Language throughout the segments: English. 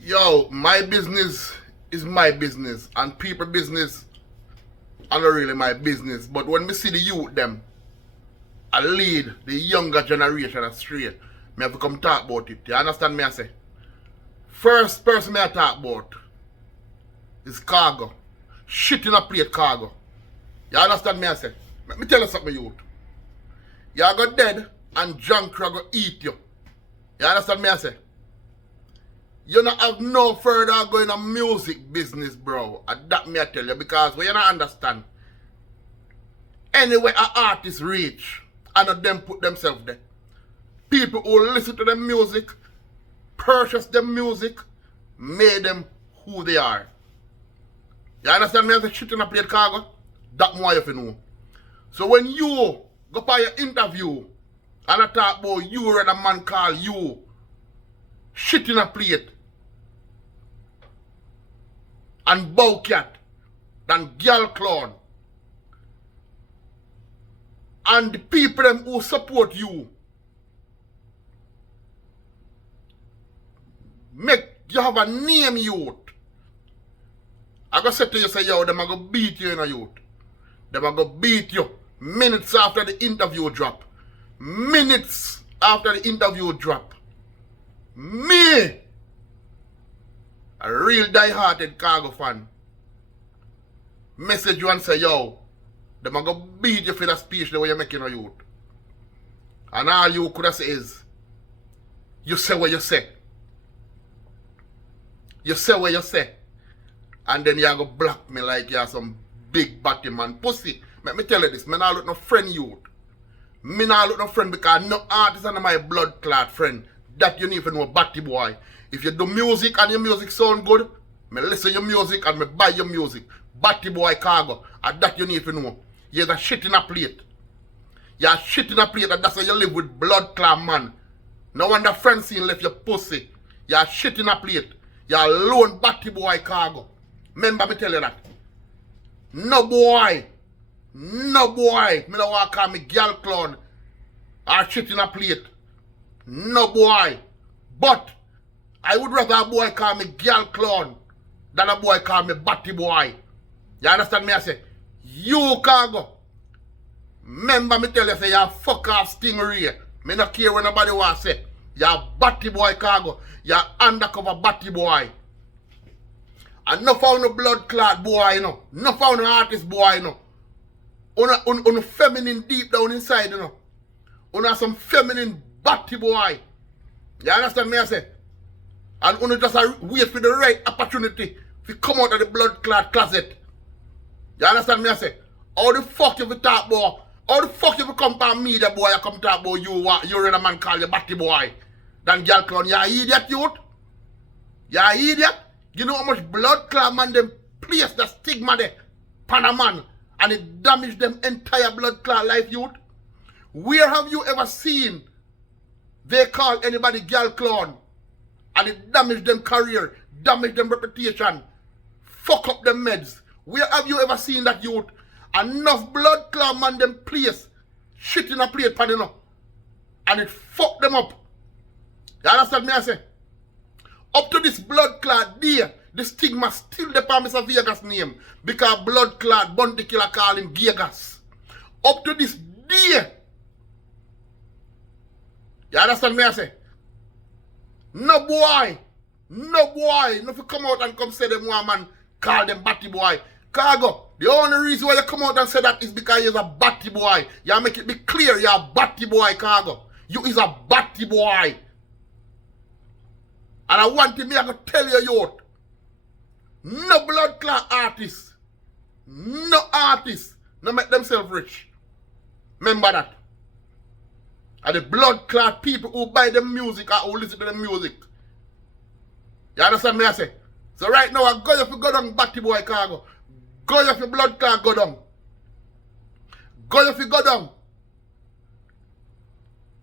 Yo, my business is my business, and people business are not really my business. But when me see the youth them, I lead the younger generation astray, me have to come talk about it. You understand me I say? First person me I talk about is cargo. Shit in a plate cargo. You understand me I say? Let me tell you something, youth. You go dead and junk go eat you. You understand me I say? You not have no further going on music business, bro. And that me I tell you, because when you not understand, anyway an artist reach, and them put themselves there. People who listen to them music, purchase them music, made them who they are. You understand me as a shit in a plate cargo? That more you know. So when you go for your interview and I talk about you and a man call you shit in a plate and bowcat and girl clown, and the people them who support you make you have a name, youth. I go say to you, say, yo, them a go beat you in a youth. Them a go beat you minutes after the interview drop. Minutes after the interview drop. Me, a real die-hearted cargo fan, message you and say, yo, them a go beat you for the speech the way you're making a youth. And all you could have said is, you say what you say. You say what you say. And then you go block me like you're some big batty man pussy. Let me tell you this, me not look no friend youth. Me not look no friend because no artist and my blood clot friend. That you need to know batty boy. If you do music and your music sound good, me listen your music and me buy your music. Batty boy cargo. And that you need to know. You're a shit in a plate. You're shit in a plate and that's how you live with blood clot man. No wonder friend scene left your pussy. You're shit in a plate. You're lone batty boy cargo. Remember me tell you that. No boy. No boy. Me don't want to call me girl clown or shit in a plate. No boy. But I would rather a boy call me girl clown than a boy call me batty boy. You understand me I say? You cargo. Remember me tell you say you're fuck off stingray. Me not care what nobody want to say. You're batty boy cargo. You're undercover batty boy. And no found no blood clot boy, you know. No found no artist boy, you know. On feminine deep down inside, you know. On some feminine batty boy. You understand me I say? And on just wait for the right opportunity to come out of the blood clot closet. You understand me I say? How the fuck you talk about? How the fuck you come to media boy you come talk about you and a man call you batty boy? Then girl clown, you idiot youth? You idiot? You know how much blood clot man them place the stigma there pan a man and it damage them entire blood clot life youth? Where have you ever seen they call anybody girl clown and it damage them career, damage them reputation, fuck up them meds? Where have you ever seen that youth? Enough blood clot man them place shit in a plate pan, you know, and it fuck them up. You understand me I say? Up to this blood clot day, the stigma still the Mr. Vegas name because blood clot Bunty Killer call him Vegas. Up to this day. You understand me I say? No boy, no fi come out and come say them one man call them batty boy. Cargo, the only reason why you come out and say that is because you're a batty boy. You make it be clear you're a batty boy, Cargo. You is a batty boy. And I want me to tell you, youth, no blood clot artists, no artists, no make themselves rich. Remember that. And the blood clot people who buy the music or who listen to the music. You understand me I say? So right now, I go if you go down batty boy cargo. Go if your blood clot go down. Go if you go down.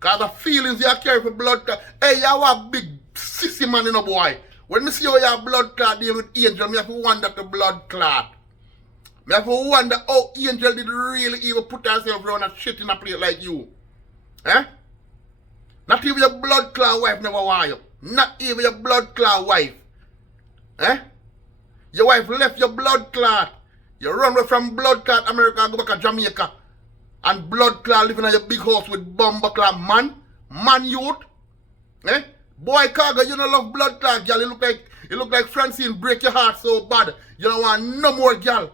Because the feelings you carry for blood clot. Hey, you are a big sissy man, you know, boy. When me see how your blood clot deal with Angel, me have to wonder the blood clot. Me have to wonder how Angel did really even put herself around a shit in a plate like you. Eh? Not even your blood clot wife never want you. Not even your blood clot wife. Eh? Your wife left your blood clot. You run away from blood clot America and go back to Jamaica. And blood clot living in your big house with bomber clot man youth. Eh? Boy Kago, you don't love blood clot, girl. You look like Francine break your heart so bad. You don't want no more girl.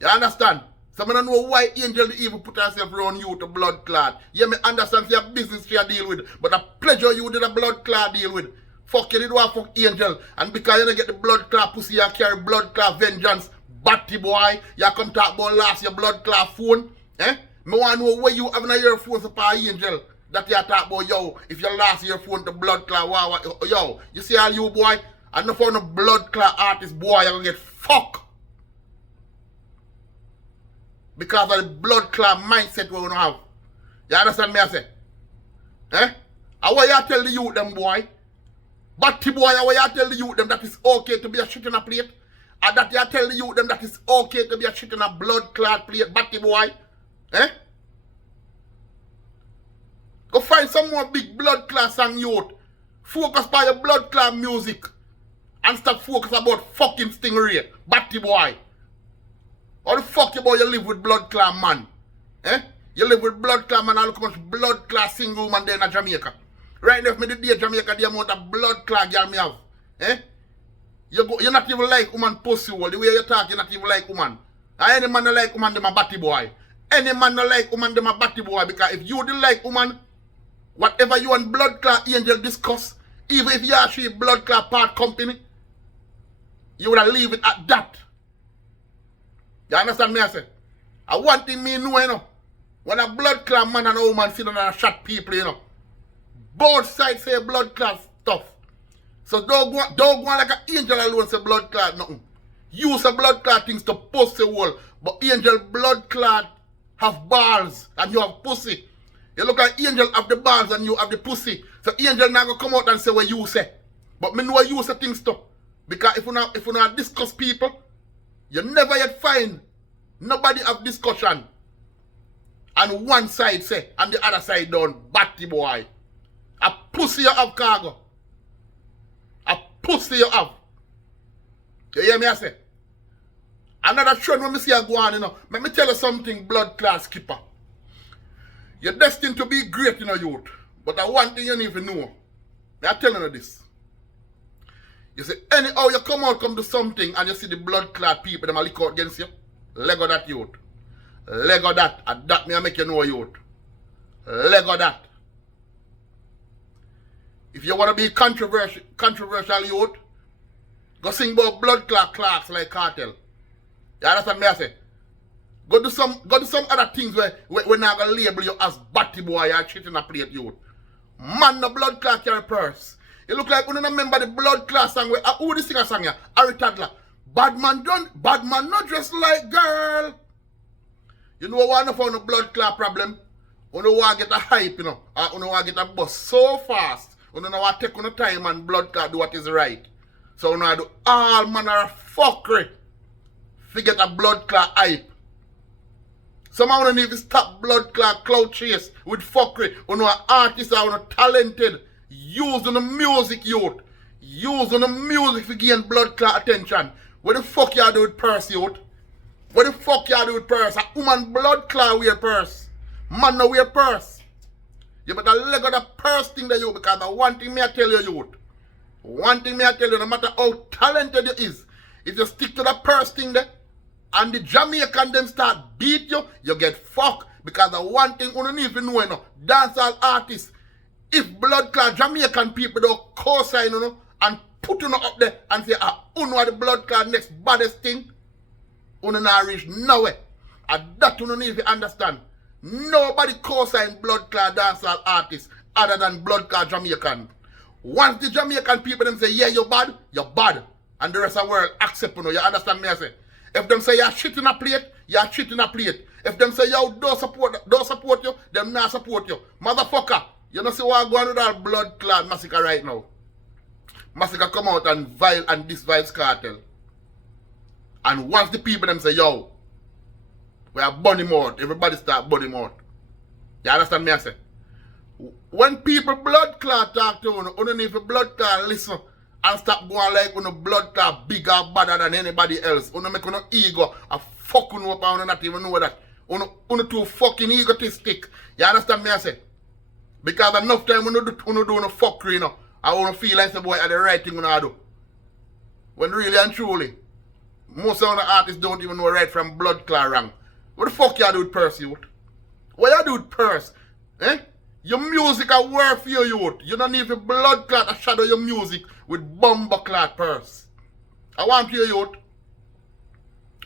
You understand? So I don't know why Angel the Evil put herself around you to blood clot. Yeah, me understand your business you deal with. But a pleasure you did a blood clot deal with. Fuck you did want fuck Angel. And because you don't get the blood clot pussy, you carry blood clot vengeance. Batty boy. You come talk about last your blood clot phone. Eh? Me want to know where you having a your phone for Angel. That you talk about, yo, if you lost your phone to blood clot, wow, yo, you see all you boy, and no for no blood clot artist boy, you're gonna get fucked. Because of the blood clot mindset we don't have. You understand me I say? Eh? And what you tell the youth them boy? Batty boy, what you tell the youth them that it's okay to be a shit in a plate? And that you tell the youth them that it's okay to be a shit in a blood clot plate, batty boy? Eh? Go find some more big blood clot song youth. Focus by your blood clot music. And stop focus about fucking stingray, batty boy. How the fuck you boy you live with blood clot man? Eh? You live with blood clot man and look how much blood clot single woman there in Jamaica. Right now if me the day Jamaica the amount of blood clot girl me have. Eh? You're not even like woman pussy hole. The way you talk you're not even like woman. And any man don't like woman them a batty boy. Any man don't like woman them a batty boy because if you don't like woman, whatever you and blood clot Angel discuss, even if you actually blood clot part company, you would have leave it at that. You understand me I say? And one thing me know, you know, when a blood clot man and a woman sit down and shot people, you know, both sides say blood clot stuff. So don't go like an Angel alone say blood clot nothing. Use a blood clot things to pussy hole, but Angel blood clot have balls and you have pussy. You look like Angel have the balls and you have the pussy. So Angel not gonna come out and say what you say. But me know what you say things to. Because if you not discuss people, you never yet find nobody have discussion. And one side say, and the other side don't, batty boy. A pussy you have, Kago. A pussy you have. You hear me I say? Another trend when me see you go on, you know. Let me tell you something, blood clot skipper. You're destined to be great in a youth. But that one thing you need to know. I'm telling you this. You say, anyhow you come do something and you see the blood clot people, them a lick out against you. Lego that youth. Lego that. And that me I make you know youth. Lego that. If you want to be controversial youth, go sing about blood clot clocks like Cartel. You understand me I say? Go do some other things where we're not gonna label you as batty boy or shit in a plate youth. Man the blood clot carry purse. You look like you don't remember the blood clot song where who this singer song here? Harry Tadler. Bad man not dressed like girl. You know what I found a blood clot problem? You know want to get a hype, you know, or you know want to get a bus so fast. You know want to take on time and blood clot do what is right. So you know do all manner of fuckery to get a blood clot hype. Someone don't even stop blood clot cloud chase with fuckery. You know artists are talented. Use on the music youth. Use on the music to gain blood clot attention. What the fuck you do with purse youth? What the fuck you do with purse? A woman blood clot wear purse. Man no wear purse. You better leg of the purse thing that you because the one thing me I tell you youth. One thing me I tell you no matter how talented you is. If you stick to the purse thing there and the Jamaican them start beat you, you get fucked. Because the one thing you don't even know, you know, dancehall artists, if blood clot Jamaican people don't co-sign, you know, and put you know up there and say, you know the blood clot next baddest thing, you not reach nowhere. And that you don't even understand. Nobody co-sign blood clot dancehall artists other than blood clot Jamaican. Once the Jamaican people them say, yeah, you're bad. And the rest of the world accept you. You understand me I say? If them say you're shit in a plate, you're shit in a plate. If them say yo don't support you, them not support you. Motherfucker, you know see what going on with all blood clot massacre right now. Massacre come out and vile and this Vibes Cartel. And once the people them say yo, we are burn him out, everybody start burn him out. You understand me I say? When people blood clot talk to you, you don't need to blood clot listen and stop going like when the blood clot bigger or badder than anybody else. When make no ego a fucking up and not even know that. When too fucking egotistic. You understand me I say? Because enough time when you do no fuckery, you know, I wanna feel like the boy are the right thing when I do. When really and truly, most of the artists don't even know right from blood clot wrong. What the fuck you do with purse, youth? What you do with purse? Eh? Your music a work for your youth. You don't need a blood clot to shadow your music with bomber clot purse. I want your youth.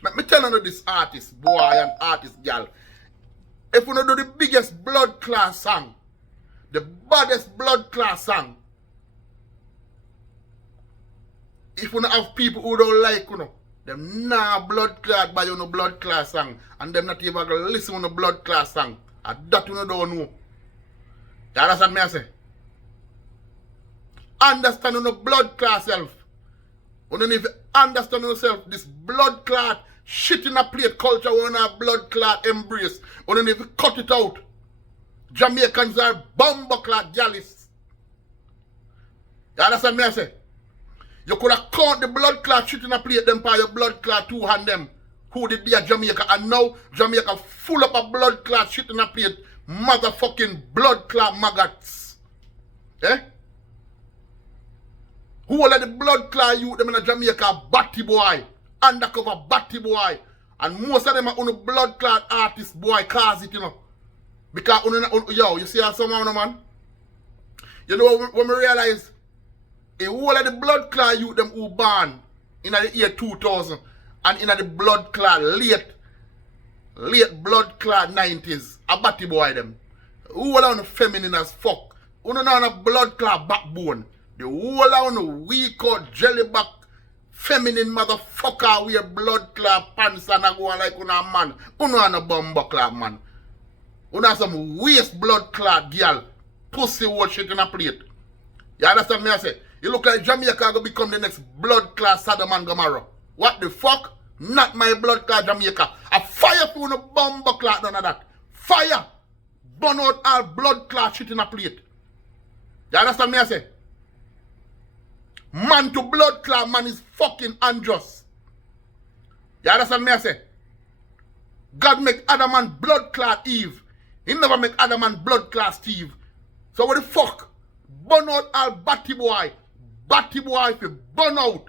Let me tell you this artist, boy and artist girl. If you don't do the biggest blood clot song, the baddest blood clot song, if you don't have people who don't like you, them nah blood clot by you no blood clot song, and them not even gonna listen to the blood clot song, and that you don't know. You understand me I say? Understand the blood clot self. You don't even understand yourself. This blood clot shit in a plate culture we want blood clot embrace. You don't even cut it out. Jamaicans are bomber clot jealous. You understand me I say? You could have count the blood clot shit in a plate them by your blood clot two hand them. Who did be Jamaica, and now Jamaica full up of blood clot shit in a plate. Motherfucking blood clot maggots. Eh? Who all of the blood clot youth them in Jamaica batty boy. Undercover batty boy. And most of them are on the blood clot artist boy cause it, you know. Because yo, you see how someone man? You know when we realize a whole of the blood clot youth them who born in the year 2000 and in the blood clot late blood clot 90s, a batty boy them. Who all on the feminine as fuck. Who don't know a blood clot backbone. The whole on the weak out jellyback feminine motherfucker wear blood clot pants and a go like a man. Who know a bomber clot man. Who know some waste blood clot girl. Pussy old shit in a plate. You understand me I say? You look like Jamaica gonna become the next blood clot Sodom and Gomorrah. What the fuck? Not my blood clot Jamaica. A fire for no bomber clot, none of that. Fire! Burn out all blood clot shit in a plate. You understand me I say? Man to blood clot man is fucking unjust. You understand me I say? God make Adam and blood clot Eve. He never make Adam and blood clot Steve. So what the fuck? Burn out all batty boy. Batty boy if you burn out.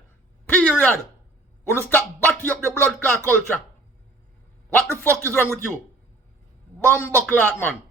Period. Wanna stop batty up the blood clot culture. What the fuck is wrong with you? Bomber clot man.